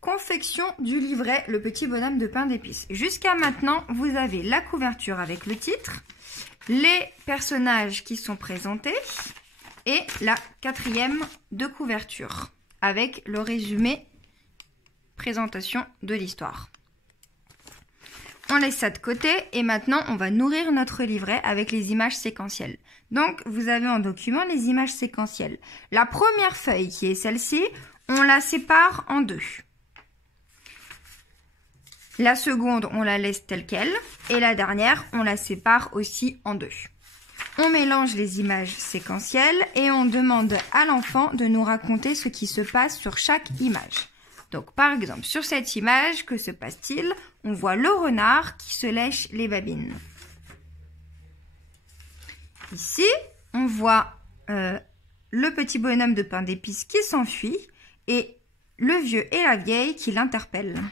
confection du livret Le Petit Bonhomme de Pain d'Épices. Jusqu'à maintenant, vous avez la couverture avec le titre, les personnages qui sont présentés et la 4e de couverture avec le résumé présentation de l'histoire. On laisse ça de côté et maintenant on va nourrir notre livret avec les images séquentielles. Donc vous avez en document les images séquentielles. La première feuille qui est celle-ci, on la sépare en 2. La seconde, on la laisse telle qu'elle et la dernière, on la sépare aussi en 2. On mélange les images séquentielles et on demande à l'enfant de nous raconter ce qui se passe sur chaque image. Donc, par exemple, sur cette image, que se passe-t-il? On voit le renard qui se lèche les babines. Ici, on voit le petit bonhomme de pain d'épices qui s'enfuit et le vieux et la vieille qui l'interpellent.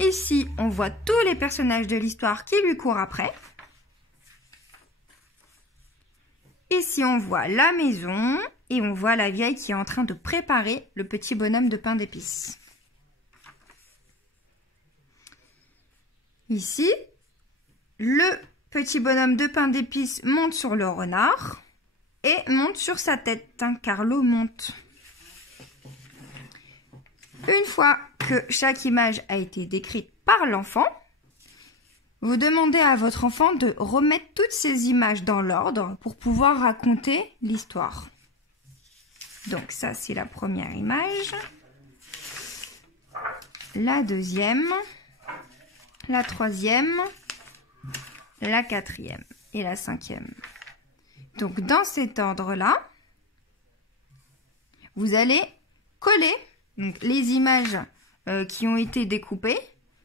Ici, on voit tous les personnages de l'histoire qui lui courent après. Ici, on voit la maison et on voit la vieille qui est en train de préparer le petit bonhomme de pain d'épices. Ici, le petit bonhomme de pain d'épices monte sur le renard et monte sur sa tête, car l'eau monte. Une fois que chaque image a été décrite par l'enfant, vous demandez à votre enfant de remettre toutes ces images dans l'ordre pour pouvoir raconter l'histoire. Donc ça, c'est la première image, la deuxième, la troisième, la 4e et la 5e. Donc dans cet ordre-là, vous allez coller donc, les images qui ont été découpées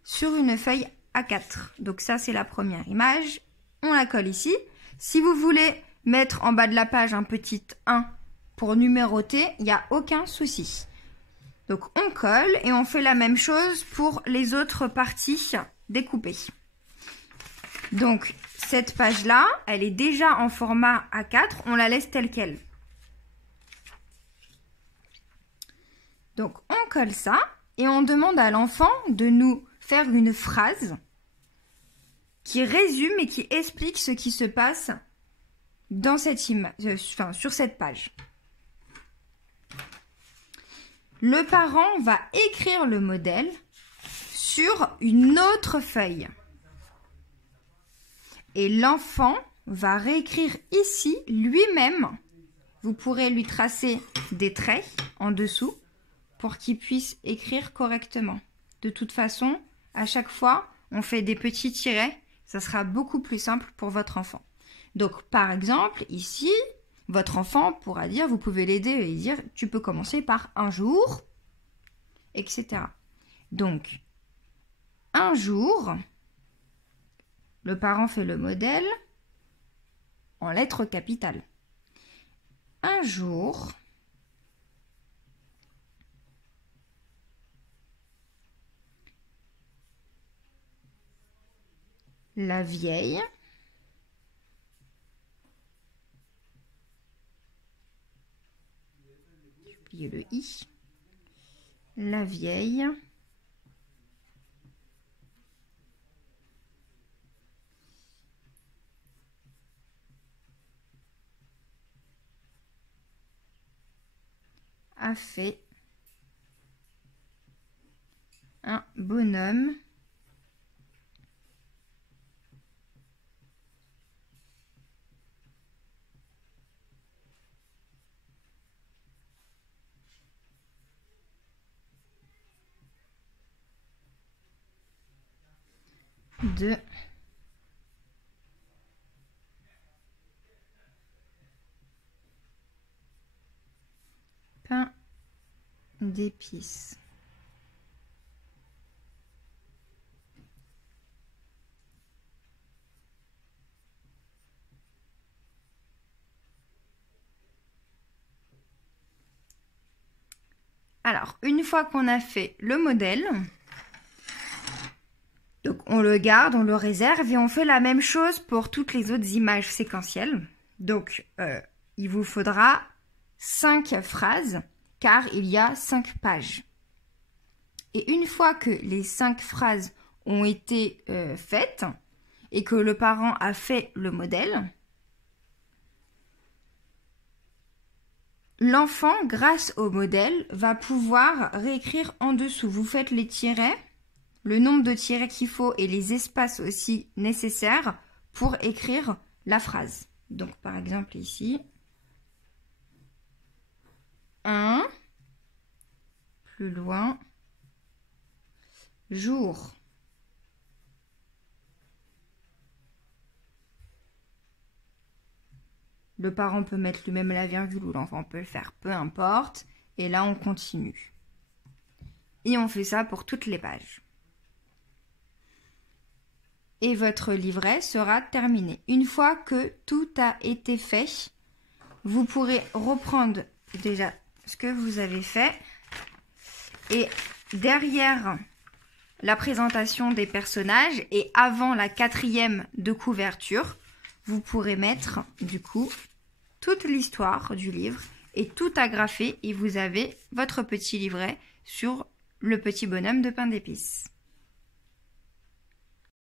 sur une feuille A4. Donc ça, c'est la première image. On la colle ici. Si vous voulez mettre en bas de la page un petit 1 pour numéroter, il n'y a aucun souci. Donc on colle et on fait la même chose pour les autres parties découpées. Donc cette page-là, elle est déjà en format A4. On la laisse telle qu'elle. Donc on colle ça et on demande à l'enfant de nous faire une phrase qui résume et qui explique ce qui se passe dans cette image, sur cette page. Le parent va écrire le modèle sur une autre feuille. Et l'enfant va réécrire ici lui-même. Vous pourrez lui tracer des traits en dessous pour qu'il puisse écrire correctement. De toute façon, à chaque fois, on fait des petits tirets. Ça sera beaucoup plus simple pour votre enfant. Donc, par exemple, ici, votre enfant pourra dire, vous pouvez l'aider et dire, tu peux commencer par un jour, etc. Donc, un jour, le parent fait le modèle en lettres capitales. Un jour, la vieille j'ai oublié le i. La vieille a fait un bonhomme de pain d'épices. Alors, une fois qu'on a fait le modèle, donc on le garde, on le réserve et on fait la même chose pour toutes les autres images séquentielles. Donc, il vous faudra 5 phrases car il y a 5 pages. Et une fois que les 5 phrases ont été faites et que le parent a fait le modèle, l'enfant, grâce au modèle, va pouvoir réécrire en dessous. Vous faites les tirets, le nombre de tirets qu'il faut et les espaces aussi nécessaires pour écrire la phrase. Donc par exemple ici, 1, plus loin, jour. Le parent peut mettre lui-même la virgule ou l'enfant peut le faire, peu importe. Et là, on continue. Et on fait ça pour toutes les pages. Et votre livret sera terminé. Une fois que tout a été fait, vous pourrez reprendre déjà ce que vous avez fait. Et derrière la présentation des personnages et avant la 4e de couverture, vous pourrez mettre du coup toute l'histoire du livre et tout agrafé et vous avez votre petit livret sur le petit bonhomme de pain d'épices.